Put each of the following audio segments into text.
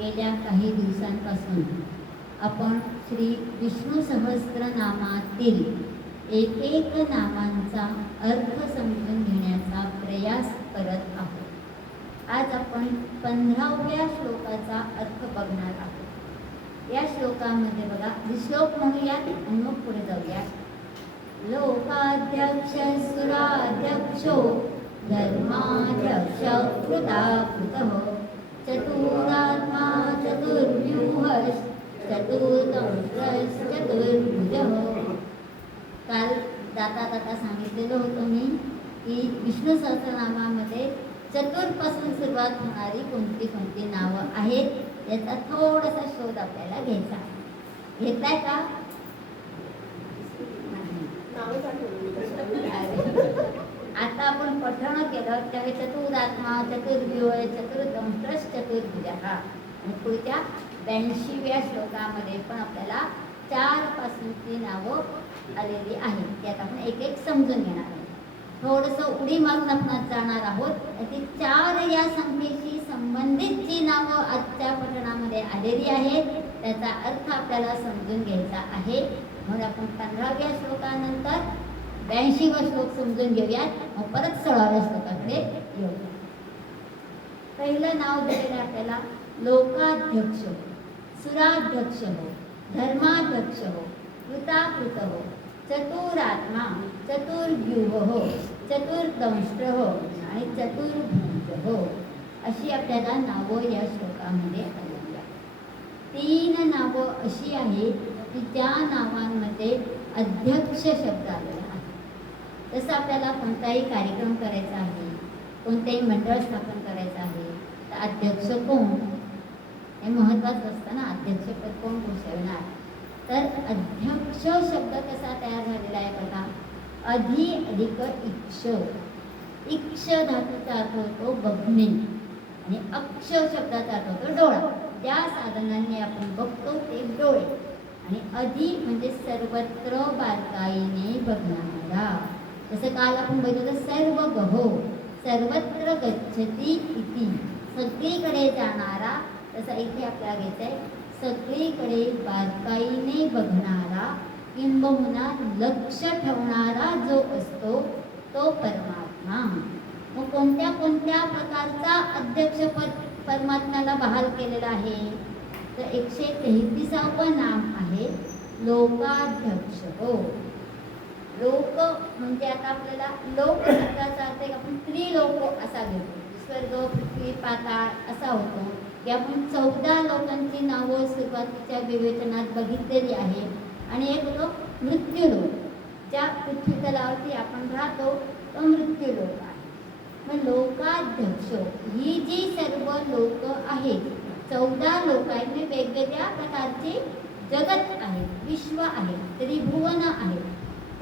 गेल्या काही दिवसांपासून आपण श्री विष्णू सहस्त्रनामातील एक एक नामांचा अर्थ समजून घेण्याचा प्रयास करत आहोत. आज आपण 15व्या श्लोकाचा अर्थ बघणार आहोत. या श्लोकामध्ये बघा, श्लोक म्हणूयात आणि मग पुढे जाऊया. लोकाध्यक्ष सुराध्यक्षो धर्माध्यक्ष कृताकृतः चतुरात्मा चतुर्व्यूहश्च चतुर्दंष्ट्रश्चतुर्भुजः. काल जाता सांगितलेलं होतं मी की विष्णू सहस्रनामामध्ये चतुरपासून सुरुवात होणारी कोणती कोणती नावं आहेत याचा थोडासा शोध आपल्याला घ्यायचा. घेताय का? आता आपण पठण केलं त्यावेळी चतुरात्मा चतुर्व्यूह चतुर्दंष्ट्रश्च चतुर्भुजः आणि पुढच्या 82व्या श्लोकामध्ये पण आपल्याला 4 पासूनची नावं आलेली आहेत. त्यात आपण एक एक समजून घेणार आहोत. थोडंसं उडी मारून आपण जाणार आहोत. ती 4 या संख्येशी संबंधित जी नावं आजच्या पठणामध्ये आलेली आहेत त्याचा अर्थ आपल्याला समजून घ्यायचा आहे. म्हणून आपण 15व्या श्लोकानंतर 82वा श्लोक समजून घेऊयात, मग परत 16व्या श्लोकाकडे येऊया. पहिलं नाव दिलेलं आपल्याला लोकाध्यक्ष हो, सुराध्यक्ष हो, धर्माध्यक्ष हो, कृताकृत हो, चतुरात्मा चतुर्व्यूह हो, चतुर्दंष्ट्र हो आणि चतुर्भुज हो, अशी आपल्याला नावं या श्लोकामध्ये आलेली आहेत. 3 नावं अशी आहेत की ज्या नावांमध्ये अध्यक्ष शब्द आलेला आहे. जसं आपल्याला कोणताही कार्यक्रम करायचा आहे, कोणतेही मंडळ स्थापन करायचं आहे तर अध्यक्ष कोण हे महत्त्वाचं असतं ना. अध्यक्षपद कोण भूषवणार? तर अध्यक्ष शब्द कसा तयार झालेला आहे बघा. अधि अधिक इक्ष. इक्ष धातूचा अर्थ होतो बघणे आणि अक्ष शब्दाचा अर्थ होतो डोळा. त्या साधनांनी आपण बघतो ते डोळे. आणि अधि म्हणजे सर्वत्र बारकाईने बघणारा. जसं काल आपण बघितलं सर्व गहो सर्वत्र गच्छती इति, सगळीकडे जाणारा. तसा इथे आपल्याला घ्यायचं आहे सगळीकडे बारकाईने बघणारा किंबहुना लक्ष ठेवणारा जो असतो तो परमात्मा. मग कोणत्या कोणत्या प्रकारचा अध्यक्षपद परमात्म्याला बहाल केलेला आहे? तर 133वं नाम आहे लोकाध्यक्ष हो. लोक म्हणजे आता आपल्याला लोक शब्दाचा अर्थ आपण त्रिलोक असा घेतो. स्वर्ग पृथ्वी पाताळ असा होतो की आपण 14 लोकांची नावं सुरुवातीच्या विवेचनात बघितलेली आहे. आणि एक होतो मृत्यूलोक, ज्या पृथ्वी तलावरती आपण राहतो तो मृत्यूलोक आहे. मग लोकाध्यक्ष ही जी सर्व लोक आहेत 14 लोक आहेत. म्हणजे वेगवेगळ्या प्रकारचे जगत आहेत, विश्व आहे, त्रिभुवन आहे.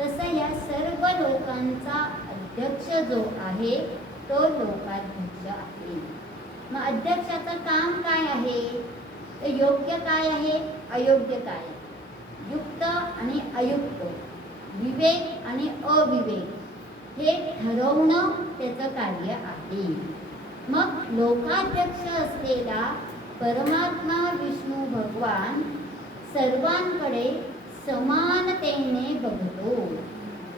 तसं या सर्व लोकांचा अध्यक्ष जो आहे तो लोकाध्यक्ष आहे. मग अध्यक्षाचं काम काय आहे? तर योग्य काय आहे, अयोग्य काय, युक्त आणि अयुक्त, विवेक आणि अविवेक हे ठरवणं त्याचं कार्य आहे. मग लोकाध्यक्ष असलेला परमात्मा विष्णू भगवान सर्वांकडे समानतेने बघतो.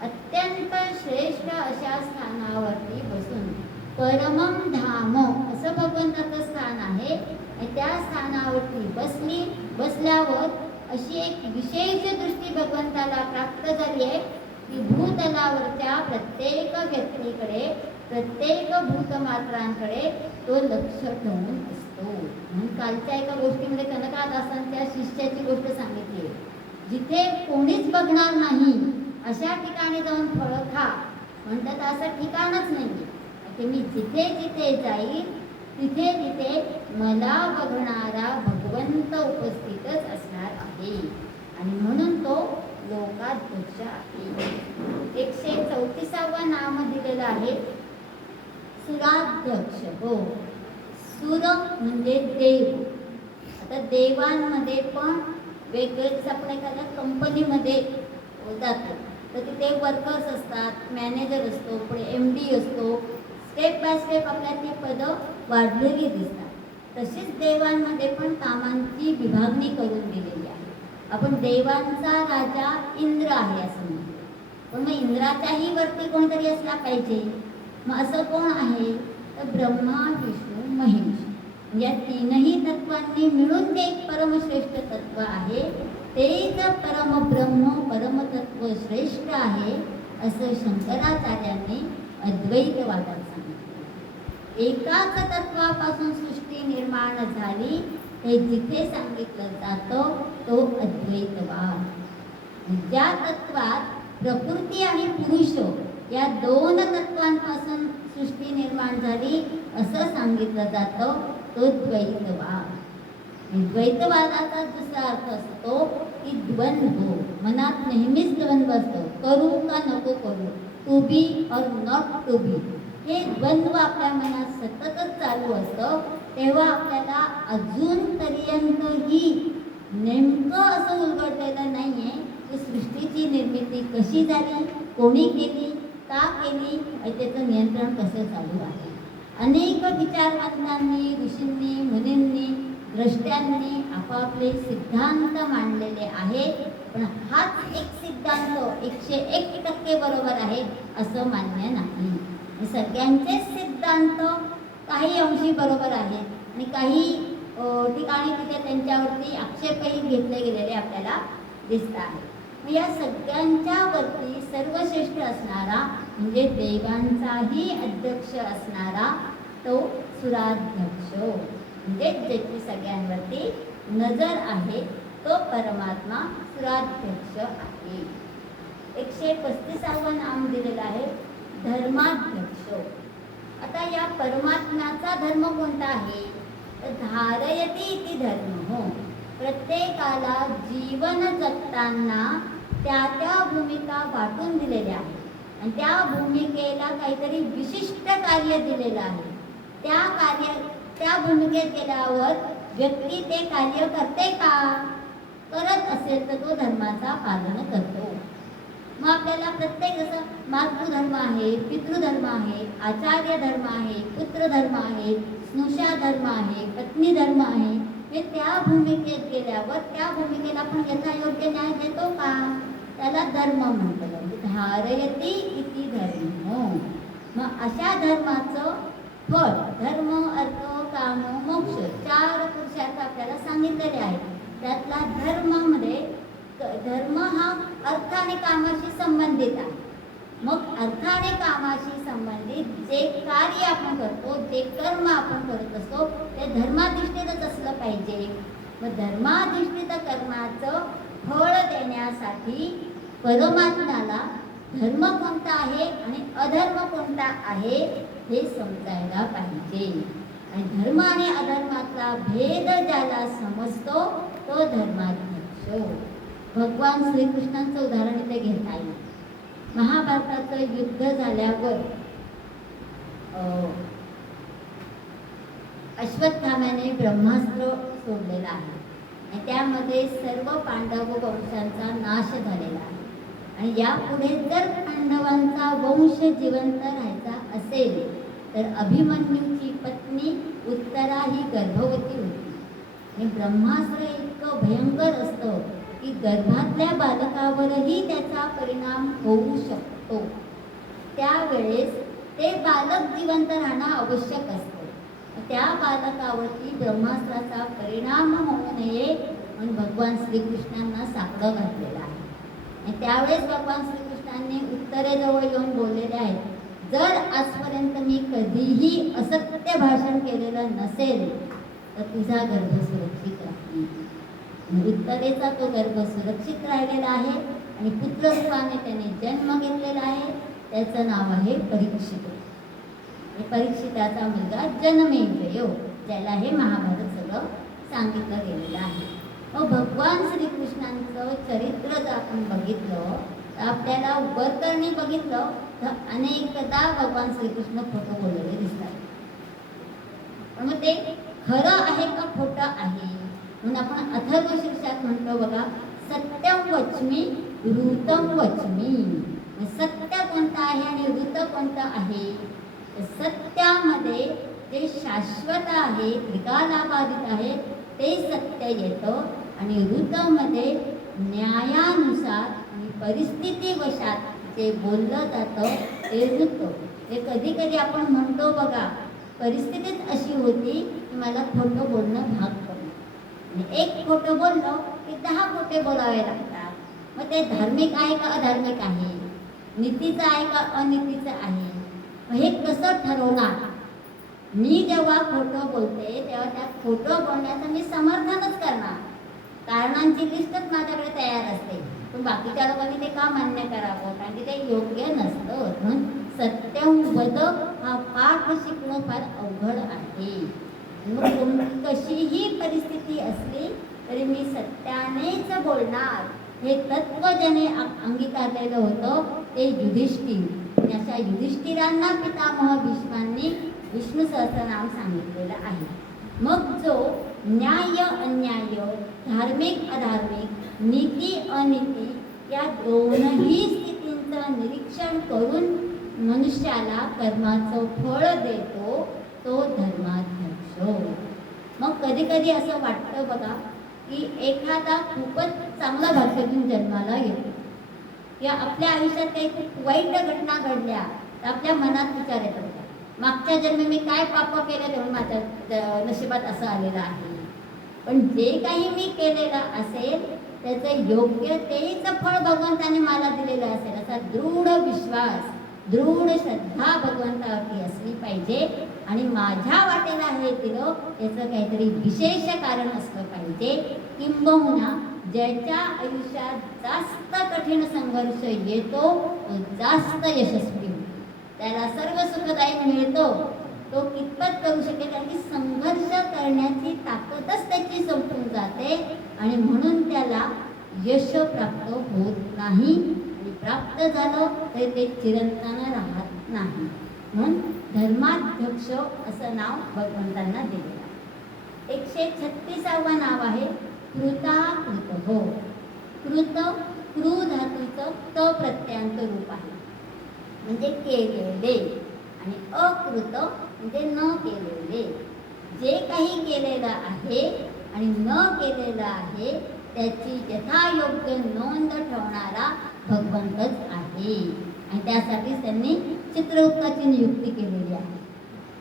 अत्यंत श्रेष्ठ अशा स्थानावरती बसून परमं धाम असं भगवंताचं स्थान आहे. त्या स्थानावरती बसल्यावर अशी एक विशेष दृष्टी भगवंताला प्राप्त झाली आहे की भूतलावरच्या प्रत्येक व्यक्तीकडे प्रत्येक भूतमात्रांकडे तो लक्ष ठेवून असतो. म्हणून कालच्या एका गोष्टीमध्ये कनकादासांच्या शिष्याची गोष्ट सांगितली. जिथे कोणीच बघणार नाही अशा ठिकाणी जाऊन फळं खा म्हणतात. असं ठिकाणच नाही. मी जिथे जिथे जाईल तिथे तिथे मला बघणारा भगवंत उपस्थितच असणार आहे. आणि म्हणून तो लोकाध्यक्ष आहे. 134वं नाम दिलेलं आहे सुराध्यक्ष हो. सुर म्हणजे देव. आता देवांमध्ये पण वेगवेगळे आपण एखाद्या कंपनीमध्ये जातो तर तिथे वर्कर्स असतात, मॅनेजर असतो, पुढे MD असतो. स्टेप बाय स्टेप आपल्याला ती पदं वाढलेली दिसतात. तशीच देवांमध्ये पण कामांची विभागणी करून दिलेली आहे. आपण देवांचा राजा इंद्र आहे असं म्हणतो, पण मग इंद्राच्याही वरती कोणतरी असला पाहिजे. मग असं कोण आहे तर ब्रह्मा विष्णू महेश या तीनही तत्वांनी मिळून ते एक परमश्रेष्ठ तत्व आहे. तेच परमब्रह्म परमतत्व श्रेष्ठ आहे असं शंकराचार्यांनी अद्वैतवादात सांगितलं. एकाच तत्वापासून सृष्टी निर्माण झाली हे जिथे सांगितलं जातं तो अद्वैतवाद. ज्या तत्वात प्रकृती आणि पुरुष या दोन तत्वांपासून सृष्टी निर्माण झाली असं सांगितलं जातं तो द्वैतवाद. द्वैतवादाचा दुसरा अर्थ असतो की द्वंद्व. मनात नेहमीच द्वंद्व असतो, करू का नको करू, टू बी और नॉट टू बी. हे द्वंद्व आपल्या मनात सततच चालू असतं. तेव्हा आपल्याला अजूनपर्यंतही नेमकं असं उलगडलेलं नाही आहे की सृष्टीची निर्मिती कशी झाली, कोणी केली, का केली आणि त्याचं नियंत्रण कसं चालू आहे. अनेक विचारवंतांनी, ऋषींनी, मुनींनी, द्रष्ट्यांनी आपापले सिद्धांत मांडलेले आहेत, पण हाच एक सिद्धांत 101% बरोबर आहे असं मान्य नाही. सगळ्यांचेच सिद्धांत काही अंशी बरोबर आहेत आणि काही ठिकाणी तिथे त्यांच्यावरती आक्षेपही घेतले गेलेले आपल्याला दिसत आहेत. या सगळ्यांच्या वरती सर्वश्रेष्ठ असणारा म्हणजे देवांचाही अध्यक्ष असणारा तो सुराध्यक्ष, म्हणजे ज्याची सगळ्यांवरती नजर आहे तो परमात्मा सुराध्यक्ष आहे. 135वं नाम दिलेलं आहे धर्माध्यक्ष. आता या परमात्म्याचा धर्म कोणता आहे तर धारयती इति धर्म. हो, प्रत्येकाला जीवन जगताना त्या भूमिका वाटून दिलेल्या आहेत आणि त्या भूमिकेला काहीतरी विशिष्ट कार्य दिलेलं आहे. त्या भूमिकेत गेल्यावर व्यक्ती ते कार्य करते का, करत असेल तर तो धर्माचा पालन करतो. मग आपल्याला प्रत्येक जसं मातृधर्म आहे, पितृधर्म आहे, आचार्य धर्म आहे, पुत्र धर्म आहे, स्नुषा धर्म आहे, पत्नी धर्म आहे. हे त्या भूमिकेत गेल्यावर त्या भूमिकेला आपण यथा योग्य न्याय देतो का, त्याला धर्म म्हणतो. धारयती इति धर्म. मग अशा धर्माचं फळ धर्म, अर्थ, काम, मोक्ष 4 पुरुषार्थ आपल्याला सांगितलेले आहेत. त्यातला धर्मामध्ये धर्म हा अर्थ आणि कामाशी संबंधित आहे. मग अर्थ आणि कामाशी संबंधित जे कार्य आपण करतो, जे कर्म आपण करत असतो ते धर्माधिष्ठितच असलं पाहिजे. मग धर्माधिष्ठित कर्माचं फळ देण्यासाठी परमात्म्याला धर्म कोणता आहे आणि अधर्म कोणता आहे हे समजायला पाहिजे. आणि धर्म आणि अधर्माचा भेद ज्याला समजतो तो धर्माध्यक्ष. भगवान श्रीकृष्णांचं उदाहरण इथे घेता येईल. महाभारताचं युद्ध झाल्यावर अश्वत्थाम्याने ब्रह्मास्त्र सोडलेलं आहे आणि त्यामध्ये सर्व पांडव वंशांचा नाश झालेला आहे. आणि यापुढे जर पांडवांचा वंश जिवंत राहायचा असेल तर अभिमन्यूची पत्नी उत्तरा ही गर्भवती होती. आणि ब्रह्मास्त्र इतकं भयंकर असतं की गर्भातल्या बालकावरही त्याचा परिणाम होऊ शकतो. त्यावेळेस ते बालक जिवंत राहणं आवश्यक असतं. त्या बालकावरती ब्रह्मास्त्राचा परिणाम होऊ नये म्हणून भगवान श्रीकृष्णांना साकडं घातलेलं आहे. आणि त्यावेळेस भगवान श्रीकृष्णांनी उत्तरेजवळ येऊन बोललेले आहेत, जर आजपर्यंत मी कधीही असत्य भाषण केलेलं नसेल तर तुझा गर्भ सुरक्षित राहील. उत्तरेचा तो गर्भ सुरक्षित राहिलेला आहे आणि पुत्ररूपाने त्याने जन्म घेतलेला आहे. त्याचं नाव आहे परीक्षित. परीक्षिताचा मुलगा जनमेजय, ज्याला हे महाभारत सगळं सांगितलं गेलेलं आहे. मग भगवान श्रीकृष्णांचं चरित्र जर आपण बघितलं तर आपल्याला वरकरणी बघितलं तर अनेकदा भगवान श्रीकृष्ण खोटं बोललेले दिसतात. पण मग ते खरं आहे का खोटं आहे म्हणून आपण अथर्वशीर्षात म्हणतो बघा, सत्यम वच्मी ऋतम वच्मी. सत्य कोणतं आहे आणि ऋत कोणतं आहे. सत्यामध्ये जे शाश्वत आहे, त्रिकालाबाधित आहे, ते सत्य येतं आणि ऋतमध्ये न्यायानुसार आणि परिस्थितीवशात जे बोललं जातं ते ऋत. हे कधी कधी आपण म्हणतो बघा, परिस्थितीच अशी होती की मला खोटं बोलणं भाग पडलं आणि एक खोटं बोललं की 10 खोटे बोलावे लागतात. मग ते धार्मिक आहे का अधार्मिक आहे, नीतीचं आहे का अनीतीचं आहे, हे कसं ठरवणार? मी जेव्हा खोटं बोलते तेव्हा त्या खोटं बोलण्याचं मी समर्थनच करणार, कारणांची लिस्टच माझ्याकडे तयार असते. पण बाकीच्या लोकांनी ते का मान्य करावं? कारण की ते योग्य नसतं. म्हणून सत्यम वद हा पाठ शिकणं फार अवघड आहे. मग कशीही परिस्थिती असली तरी मी सत्यानेच बोलणार, हे तत्व ज्याने अंगीकारलेलं होतं ते युधिष्ठिर. आणि अशा युधिष्ठिरांना पितामह भीष्मांनी विष्णू सहस्रनाम सांगितलेलं आहे. मग जो न्याय अन्याय, धार्मिक अधार्मिक, नीती अनीती या दोनही स्थितींचं निरीक्षण करून मनुष्याला कर्माचं फळ देतो तो धर्माध्यक्ष. मग कधी कधी असं वाटतं बघा की एखादा खूपच चांगला भक्तजन जन्माला येतो या आपल्या आयुष्यात काही खूप वाईट घटना घडल्या तर आपल्या मनात विचार येतात, मागच्या जन्मी मी काय पाप केलं तेव्हा माझ्या नशिबात असं आलेलं आहे. पण जे काही मी केलेलं असेल त्याचं योग्य तेच फळ भगवंताने मला दिलेलं असेल असा दृढ विश्वास, दृढ श्रद्धा भगवंतावरती असली पाहिजे. आणि माझ्या वाटेला हे दिलं त्याचं काहीतरी विशेष कारण असलं पाहिजे. किंबहुना ज्याच्या आयुष्यात जास्त कठीण संघर्ष येतो तो जास्त यशस्वी होतो, त्याला सर्व सुखदायी मिळतो. तो कितपत करू शकेल कारण की संघर्ष करण्याची ताकदच त्याची संपून जाते आणि म्हणून त्याला यश प्राप्त होत नाही. आणि प्राप्त झालं तरी ते चिरंतन राहत नाही. म्हणून धर्माध्यक्ष असं नाव भगवंतांना दिलेलं आहे. 136वं नाव आहे कृताकृत. हो, कृत कृ धातूचं त प्रत्ययांत रूप आहे म्हणजे केलेले, आणि अकृत म्हणजे न केलेले. जे काही केलेलं आहे आणि न केलेलं आहे त्याची यथायोग्य नोंद ठेवणारा भगवंतच आहे. आणि त्यासाठीच त्यांनी चित्रगुप्ताची नियुक्ती केलेली आहे.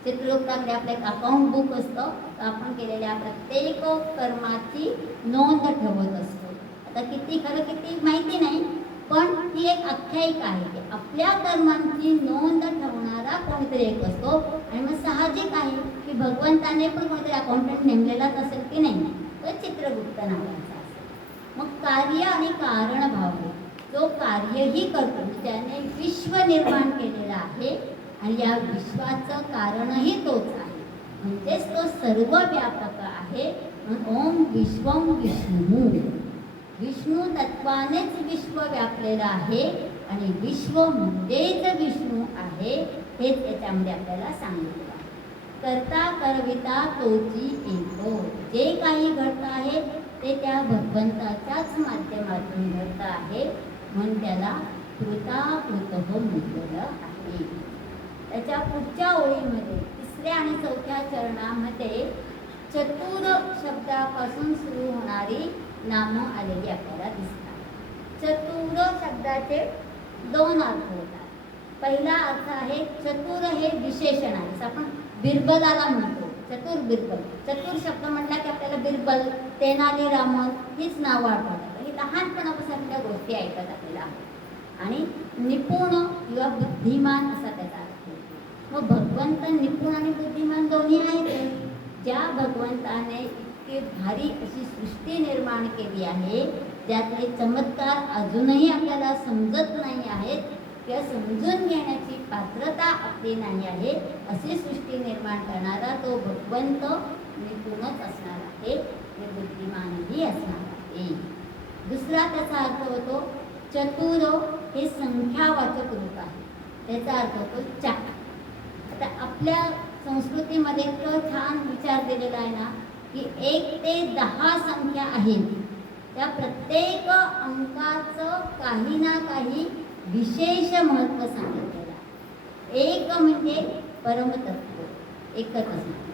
चित्रगुप्ताकडे आपलं एक अकाउंट बुक असतं, तर आपण केलेल्या प्रत्येक कर्माची नोंद ठेवत असतो. आता किती खरं किती माहिती नाही, पण ही एक आख्यायिका आहे की आपल्या कर्मांची नोंद ठेवणारा कोणीतरी एक असतो. आणि मग साहजिक आहे की भगवंताने पण कोणीतरी अकाउंटंट नेमलेलाच असेल की नाही, तो चित्रगुप्त नावाचा असेल. मग कार्य आणि कारण भाव आहे, जो कार्यही करतो त्याने विश्व निर्माण केलेलं आहे आणि या विश्वाचं कारणही तोच आहे, म्हणजेच तो सर्व व्यापक आहे. ओम विश्वम विष्णू, विष्णू तत्वानेच विश्व व्यापलेलं आहे आणि विश्व म्हणजेच विष्णू आहे, हेच याच्यामध्ये आपल्याला सांगितलं आहे. करता करविता तोची एको, जे काही घडतं आहे ते त्या भगवंताच्याच माध्यमातून घडतं आहे, म्हणून त्याला कृताकृत म्हटलेलं आहे. त्याच्या पुढच्या ओळीमध्ये 3ऱ्या आणि 4थ्या चरणामध्ये चतुर शब्दापासून सुरू होणारी नामं आलेली आपल्याला दिसतात. चतुर शब्दाचे 2 अर्थ होतात. पहिला अर्थ आहे चतुर हे विशेषण आहे, जसं आपण बिरबलाला म्हणतो चतुर बिरबल. चतुर शब्द म्हटला की आपल्याला बिरबल, तेनालीरामन हीच नावं आठवतात. ही लहानपणापासून आपल्या गोष्टी ऐकत आपल्याला. आणि निपुण किंवा बुद्धिमान असा त्याचा अर्थ. मग भगवंत निपुण आणि बुद्धिमान दोन्ही आहेत. ज्या भगवंताने इतकी भारी अशी सृष्टी निर्माण केली आहे, ज्यातले चमत्कार अजूनही आपल्याला समजत नाही आहेत किंवा समजून घेण्याची पात्रता आपली नाही आहे, अशी सृष्टी निर्माण करणारा तो भगवंत निपुणच असणार आहे आणि बुद्धिमानही असणार आहे. दुसरा त्याचा अर्थ होतो चतुर, हे संख्यावाचक रूप आहे. त्याचा अर्थ होतो 4. आता आपल्या संस्कृतीमध्ये इतकं छान विचार दिलेला आहे ना की 1 ते 10 संख्या आहेत, त्या प्रत्येक अंकाचं काही ना काही विशेष महत्त्व सांगितलेलं आहे. 1 म्हणजे परमतत्व, एकच असणार.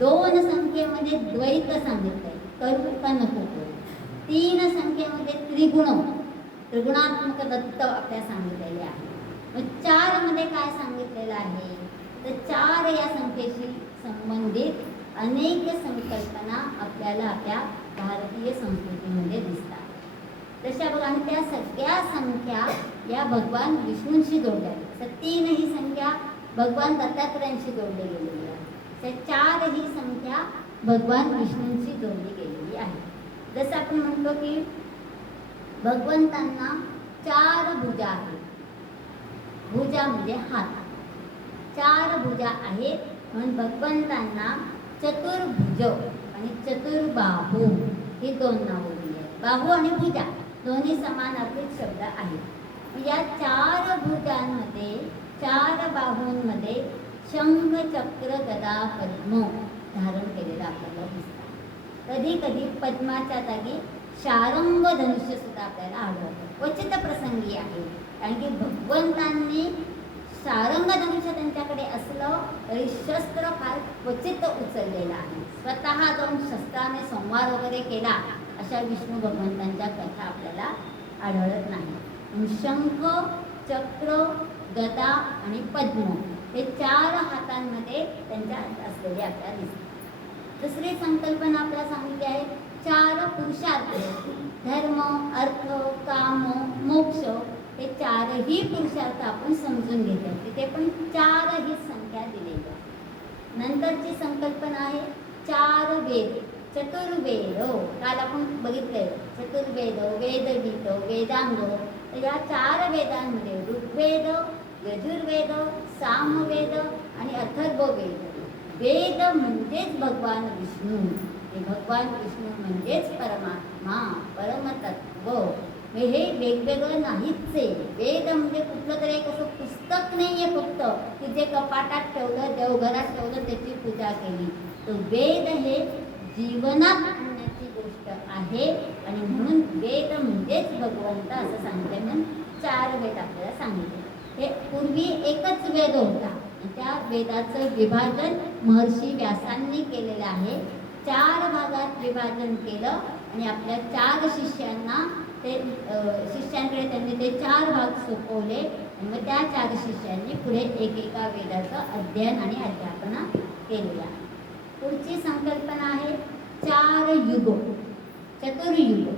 2 संख्येमध्ये द्वैत सांगितलंय, करू का नको करू. 3 संख्येमध्ये त्रिगुणात्मक दत्त आपल्या सांगितलेले आहे. मग 4 मध्ये काय सांगितलेलं आहे, तर 4 या संख्येशी संबंधित अनेक संकल्पना आपल्याला आपल्या भारतीय संस्कृतीमध्ये दिसतात. तशा बघा, आणि त्या सगळ्या संख्या या भगवान विष्णूंशी जोडल्या आहेत. 3 ही संख्या भगवान दत्तात्रयांशी जोडली गेलेली आहे. त्या 4 ही संख्या भगवान विष्णूंशी जोडली गेलेली आहे. जसं आपण म्हणतो की भगवंतांना 4 भुजा आहेत. भुजा म्हणजे हात, 4 भुजा आहेत म्हणून भगवंतांना चतुर्भुज आणि चतुर्बाहू ही 2 नावं दिली आहेत. बाहू आणि भुजा दोन्ही समानार्थी शब्द आहेत. या 4 भुजांमध्ये, 4 बाहूंमध्ये शंख, चक्र, गदा, पद्म धारण केलेलं आपल्याला दिसतं. कधी कधी पद्माच्या जागी शारंग धनुष्य सुद्धा आपल्याला आढळतं. क्वचित प्रसंगी आहे, कारण की भगवंतांनी शारंग धनुष्य त्यांच्याकडे असलं तरी शस्त्र फार क्वचित उचललेलं आहे. स्वतः जाऊन शस्त्राने संवार वगैरे केला अशा विष्णू भगवंतांच्या कथा आपल्याला आढळत नाही. शंख, चक्र, गदा आणि पद्म हे 4 हातांमध्ये त्यांच्या असलेले आपल्याला दिसतात. दुसरी संकल्पना आपल्याला सांगितली आहे 4 पुरुषार्थ, धर्म, अर्थ, काम, मोक्ष हे 4ही पुरुषार्थ आपण समजून घेतले. तिथे पण 4 ही संख्या दिलेली आहे. नंतरची संकल्पना आहे 4 वेद, चतुर्वेद. काल आपण बघितलंय चतुर्वेद, वेदगीत, वेदांग. तर या 4 वेदांमध्ये ऋग्वेद, यजुर्वेद, सामवेद आणि अथर्ववेद. वेद म्हणजेच भगवान विष्णू, हे भगवान विष्णू म्हणजेच परमात्मा, परमतत्व. हे वेगवेगळं नाहीच आहे. वेद म्हणजे कुठलं तरी एक असं पुस्तक नाही आहे फक्त की जे कपाटात ठेवलं, देवघरात ठेवलं, त्याची पूजा केली. तो वेद हे जीवनात आणण्याची गोष्ट आहे आणि म्हणून वेद म्हणजेच भगवंत असं सांगितलं. म्हणून 4 वेद आपल्याला सांगितले. हे पूर्वी एकच वेद होता, त्या वेदाचं विभाजन महर्षी व्यासांनी केलेलं आहे. 4 भागात विभाजन केलं आणि आपल्या 4 शिष्यांना शिष्यांकडे त्यांनी ते 4 भाग सोपवले आणि मग त्या 4 शिष्यांनी पुढे एकेका वेदाचं अध्ययन आणि अध्यापना केलेलं आहे. पुढची संकल्पना आहे 4 युग, चतुर्युग.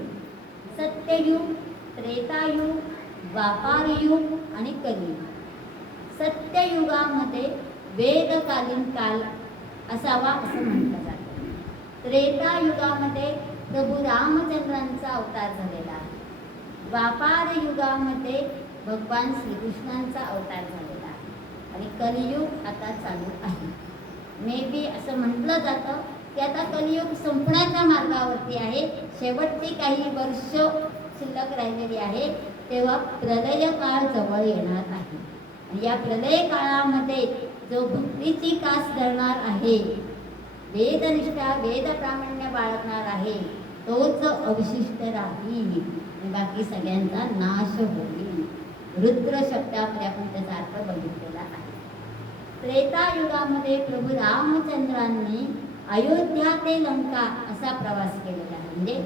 सत्ययुग, त्रेतायुग, द्वापारयुग आणि कलियुग. सत्ययुगामध्ये वेदकालीन काल असावा असं म्हटलं जातं. त्रेतायुगामध्ये प्रभू रामचंद्रांचा अवतार झालेला आहे. द्वापार युगामध्ये भगवान श्रीकृष्णांचा अवतार झालेला आहे आणि कलियुग आता चालू आहे. मे बी असं म्हटलं जातं की आता कलियुग संपण्याच्या मार्गावरती आहे. शेवटची काही वर्ष शिल्लक राहिलेली आहे, तेव्हा प्रलय काळ जवळ येणार आहे. आणि या प्रलय काळामध्ये जो भक्तीची कास धरणार आहे, वेदनिष्ठा, वेद प्रामाण्य बाळगणार आहे, तोच अवशिष्ट राहील आणि बाकी सगळ्यांचा नाश होईल. रुद्र शब्दामध्ये आपण त्याचा अर्थ बघितलेला आहे. त्रेतायुगामध्ये प्रभू रामचंद्रांनी अयोध्या ते लंका असा प्रवास केलेला आहे, म्हणजे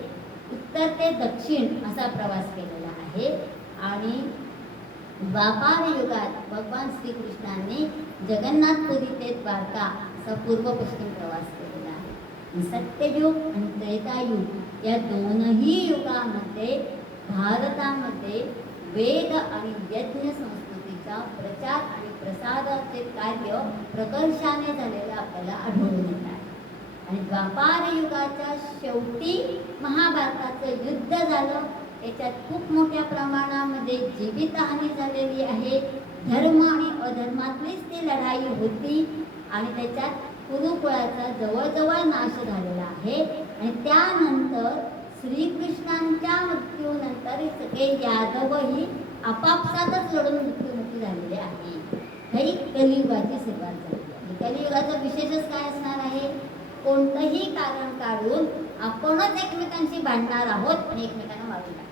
उत्तर ते दक्षिण असा प्रवास केलेला आहे. आणि द्वापार युगात भगवान श्रीकृष्णांनी जगन्नाथपुरी ते द्वारका असा पूर्व पश्चिम प्रवास केलेला आहे. सत्ययुग आणि त्रेतायुग या दोनही युगामध्ये भारतामध्ये वेद आणि यज्ञ संस्कृतीचा प्रचार आणि प्रसाराचे कार्य प्रकर्षाने झालेलं आपल्याला आढळून येत आहे. आणि द्वापार युगाच्या शेवटी महाभारताचं युद्ध झालं. त्याच्यात खूप मोठ्या प्रमाणामध्ये जीवितहानी झालेली आहे. धर्म आणि अधर्मातलीच ती लढाई होती आणि त्याच्यात कुरुकुळाचा जवळजवळ नाश झालेला आहे. आणि त्यानंतर श्रीकृष्णांच्या मृत्यूनंतर सगळे यादवही आपापसातच लढून मृत्युमुखी झालेले आहे. ही कलियुगाची सुरुवात झाली. कलियुगाचं विशेषच काय असणार आहे? कोणतंही कारण काढून आपणच एकमेकांशी भांडणार आहोत आणि एकमेकांना मारून टाकणार.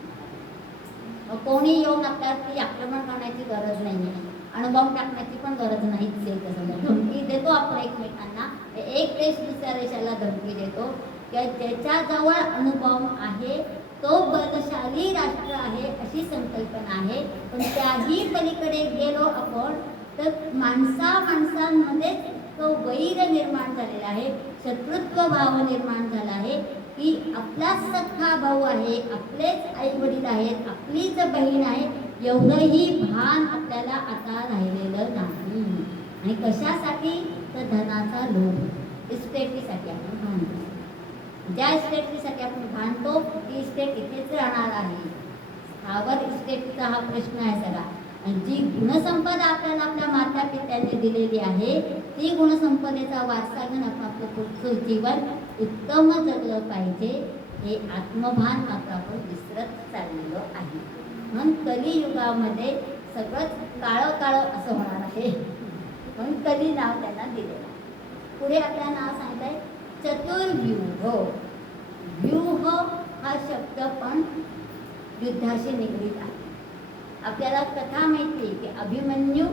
मग कोणी येऊन आपल्यावरती आक्रमण करण्याची गरज नाही आहे. अणुबॉम्ब टाकण्याची पण गरज नाहीच आहे. तसं धमकी देतो आपण एकमेकांना, एक देश दुसऱ्या देशाला धमकी देतो की ज्याच्याजवळ अणुबॉम्ब आहे तो बलशाली राष्ट्र आहे अशी संकल्पना आहे. पण त्याही पलीकडे गेलो आपण तर माणसांमध्येच तो वैर निर्माण झालेला आहे, शत्रुत्व भाव निर्माण झाला आहे की आपलाच सख्खा भाऊ आहे, आपलेच आई वडील आहेत, आपलीच बहीण आहे, एवढंही भान आपल्याला आता राहिलेलं नाही. आणि कशासाठी? तर धनाचा लोभ, इस्टेटीसाठी आपण भांडतो. ज्या इस्टेटीसाठी आपण भांडतो ती इस्टेट इथेच राहणार आहे. स्थावर इस्टेटीचा हा प्रश्न आहे सगळा. आणि जी गुणसंपदा आपल्याला आपल्या माता पित्यांनी दिलेली आहे ती गुणसंपदेचा वारसा घेऊन आपण आपलं पुढचं जीवन उत्तम जगलं पाहिजे, हे आत्मभान मात्र आपण विसरत चाललेलो आहे. म्हणून कलियुगामध्ये सगळंच काळं काळं असं होणार आहे, म्हणून कली नाव त्यांना दिलेलं. पुढे आपल्याला नाव सांगत आहे चतुर्व्यूह. व्यूह हा शब्द पण युद्धाशी निगडीत आहे. आपल्याला कथा माहिती आहे की अभिमन्यू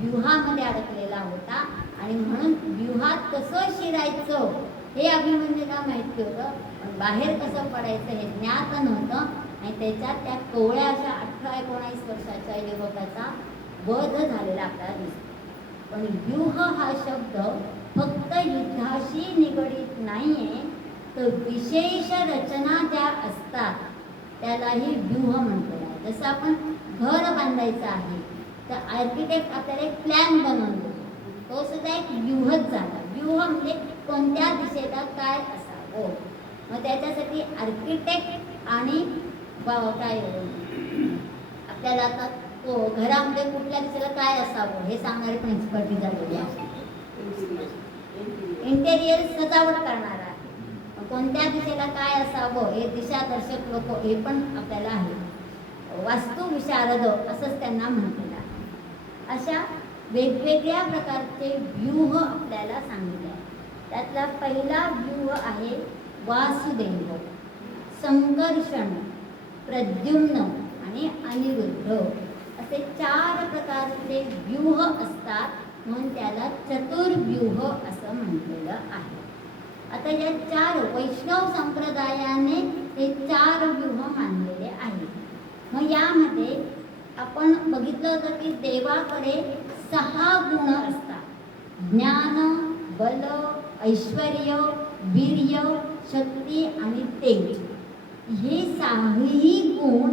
व्यूहामध्ये अडकलेला होता आणि म्हणून व्यूहात कसं शिरायचं हे अभिमन्यूला माहिती होतं, पण बाहेर कसं पडायचं हे ज्ञात नव्हतं. आणि त्याच्यात त्या कोवळ्या अशा 18-19 वर्षाच्या युवकाचा वध झालेला आपल्याला दिसतो. पण व्यूह हा शब्द फक्त युद्धाशी निगडीत नाही आहे, तर विशेष रचना ज्या असतात त्यालाही व्यूह म्हटलेलं आहे. जसं आपण घर बांधायचं आहे तर आर्किटेक्ट आपल्याला एक प्लॅन बनवून देतो, तो सुद्धा एक व्यूहच झाला. व्यूह म्हणजे कोणत्या दिशेला काय असावं. मग त्याच्यासाठी आर्किटेक्ट आणि काय आपल्याला आता घरामध्ये कुठल्या दिशेला काय असावं हे सांगणारी पण एक्सपर्टी झालेली आहे. इंटेरियर सजावट करणारा आहे, कोणत्या दिशेला काय असावं हे दिशादर्शक लोक हे पण आपल्याला आहे. वास्तू विशारद असंच त्यांना म्हटलेलं आहे. अशा वेगवेगळ्या प्रकारचे व्यूह आपल्याला सांगितले आहे. त्यातला पहिला व्यूह आहे वासुदेव, संकर्षण, प्रद्युम्न आणि अनिरुद्ध असे 4 प्रकारचे व्यूह असतात, म्हणून त्याला चतुर्व्यूह असं म्हटलेलं आहे. आता या 4 वैष्णव संप्रदायाने हे 4 व्यूह मानलेले आहेत. मग यामध्ये आपण बघितलं होतं की देवाकडे 6 गुण असतात: ज्ञान, बल, ऐश्वर्य, वीर्य, शक्ती आणि तेज. हे 6ही गुण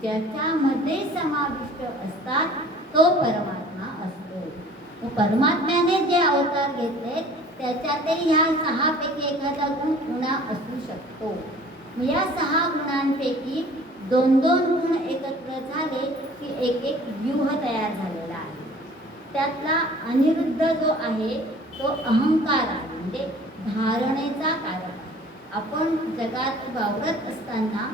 ज्याच्यामध्ये समाविष्ट असतात तो परमात्मा असतो. परमात्म्याने जे अवतार घेतले त्याच्यातही ह्या 6 पैकी एखादा गुण पुन्हा असू शकतो. या 6 गुणांपैकी 2-2 गुण एकत्र झाले की एक व्यूह तयार झालेला आहे. त्यातला अनिरुद्ध जो आहे तो अहंकार आहे, म्हणजे धारणेचा कारक. आपण जगात वावरत असताना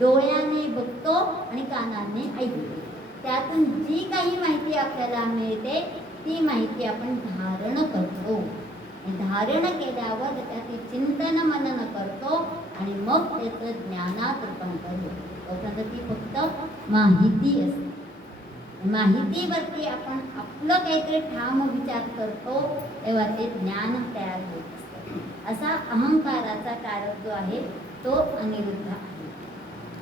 डोळ्याने बघतो आणि कानाने ऐकतो. त्यातून जी काही माहिती आपल्याला मिळते ती माहिती आपण धारण करतो. धारण केल्यावर त्याचे चिंतन मनन करतो आणि मग त्याचं ज्ञानात रूपांतर होतं. तोपर्यंत ती फक्त माहिती असते. माहितीवरती आपण आपलं काहीतरी ठाम विचार करतो तेव्हा ते ज्ञान तयार होत असतं. असा अहंकाराचा कारक जो आहे तो अनिरुद्ध आहे.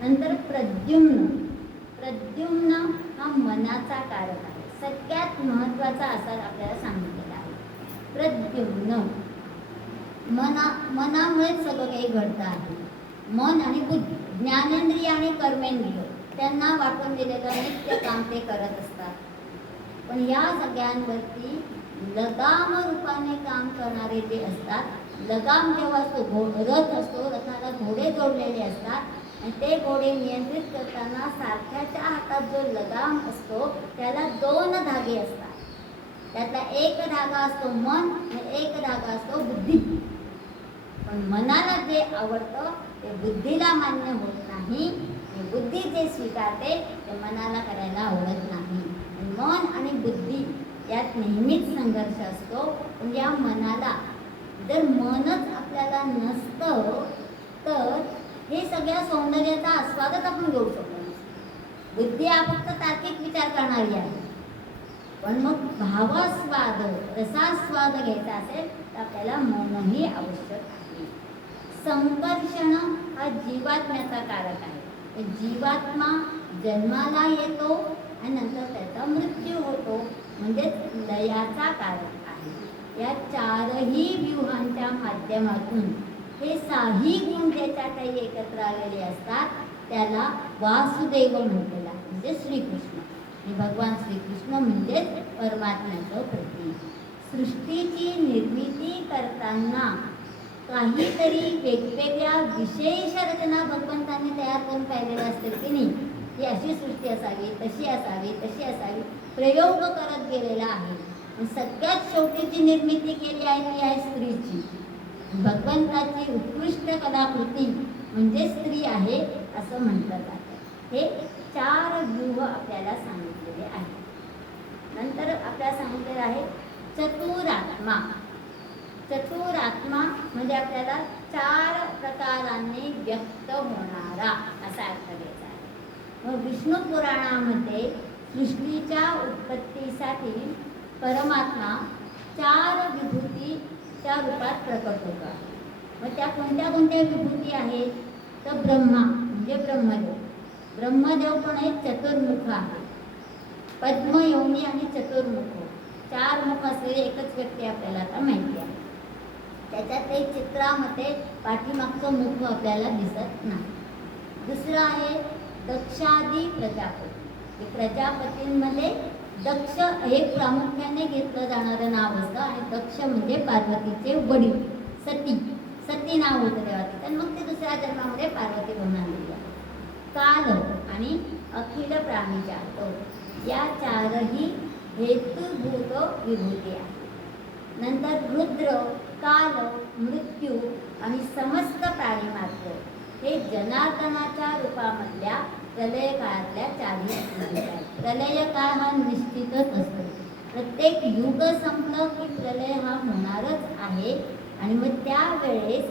नंतर प्रद्युम्न. प्रद्युम्न हा मनाचा कारक आहे. सगळ्यात महत्त्वाचा असा आपल्याला सांगितलेला आहे. प्रद्युम्न मनामुळेच सगळं काही घडतं आहे. मन आणि बुद्धी, ज्ञानेंद्रिय आणि कर्मेंद्रिय त्यांना वाटून दिलेलं नित्य काम ते करत असतात. पण या सगळ्यांवरती लगाम रूपाने काम करणारे जे असतात, लगाम जेव्हा असतो, रथ असतो, रथाला घोडे जोडलेले असतात आणि ते घोडे नियंत्रित करताना सारख्याच्या हातात जो लगाम असतो त्याला 2 धागे असतात. त्यातला एक धागा असतो मन आणि एक धागा असतो बुद्धी. पण मनाला जे आवडतं ते बुद्धीला मान्य होत नाही, बुद्धी जे स्वीकारते ते मनाला करायला आवडत नाही. मन आणि बुद्धी यात नेहमीच संघर्ष असतो. पण या मनाला जर मनच आपल्याला नसतं तर हे सगळ्या सौंदर्याचा आस्वादच आपण घेऊ शकतो. बुद्धी हा फक्त तार्किक विचार करणारी आहे, पण मग भावास्वाद रसास्वाद घ्यायचा असेल तर आपल्याला मनही आवश्यक आहे. संकर्षण हा जीवात्म्याचा कारक आहे. जीवात्मा जन्माला येतो आणि नंतर त्याचा मृत्यू होतो, म्हणजेच लयाचा कारक आहे. या चारही व्यूहांच्या माध्यमातून हे साही गुण ज्याच्या काही एकत्र आलेले असतात त्याला वासुदेव म्हटलेला, म्हणजे श्रीकृष्ण. आणि भगवान श्रीकृष्ण म्हणजेच परमात्म्याचं प्रतीक. सृष्टीची निर्मिती करताना काहीतरी वेगवेगळ्या विशेष रचना भगवंतांनी तयार करून पाहिलेल्या असतील की नाही, की अशी सृष्टी असावी, तशी असावी, तशी असावी, प्रयोग करत गेलेला आहे. आणि सगळ्यात शेवटी जी निर्मिती केली आहे ती आहे स्त्रीची. भगवंताची उत्कृष्ट कलाकृती म्हणजे स्त्री आहे असं म्हटलं जातं. हे 4 व्यूह आपल्याला सांगितलेले आहेत. नंतर आपल्याला सांगितलेलं आहे चतुरात्मा. चतुरात्मा म्हणजे आपल्याला 4 प्रकारांनी व्यक्त होणारा असा अर्थ घ्यायचा आहे. मग विष्णू पुराणामध्ये सृष्टीच्या उत्पत्तीसाठी परमात्मा 4 विभूतीच्या रूपात प्रकट होतो. मग त्या कोणत्या कोणत्या विभूती आहेत तर ब्रह्मा म्हणजे ब्रह्मदेव. ब्रह्मदेव पण एक चतुर्मुख आहे. पद्मयोनी आणि चतुर्मुख 4 मुख असलेली एकच व्यक्ती आपल्याला आता माहिती आहे. त्याच्यात एक चित्रामध्ये पाठीमागचं मुख आपल्याला दिसत नाही. दुसरं आहे दक्षादी प्रजापती. प्रजापतींमध्ये दक्ष हे प्रामुख्याने घेतलं जाणारं नाव असतं आणि दक्ष म्हणजे पार्वतीचे वडील. सती नाव होतं तेव्हा तिथं, मग ते दुसऱ्या जन्मामध्ये पार्वती म्हणून आलेली आहे. काल आणि अखिल प्राणीजात या 4ही हेतुभूत विभूती आहेत. नंतर रुद्र, काल, मृत्यू आणि समस्त प्राणीमात्र हे जनार्दनाच्या रूपामधल्या प्रलय काळातल्या 4 विभूती आहेत. प्रलय काळ हा निश्चितच असतो. प्रत्येक युग संपलं की प्रलय हा होणारच आहे. आणि मग त्यावेळेस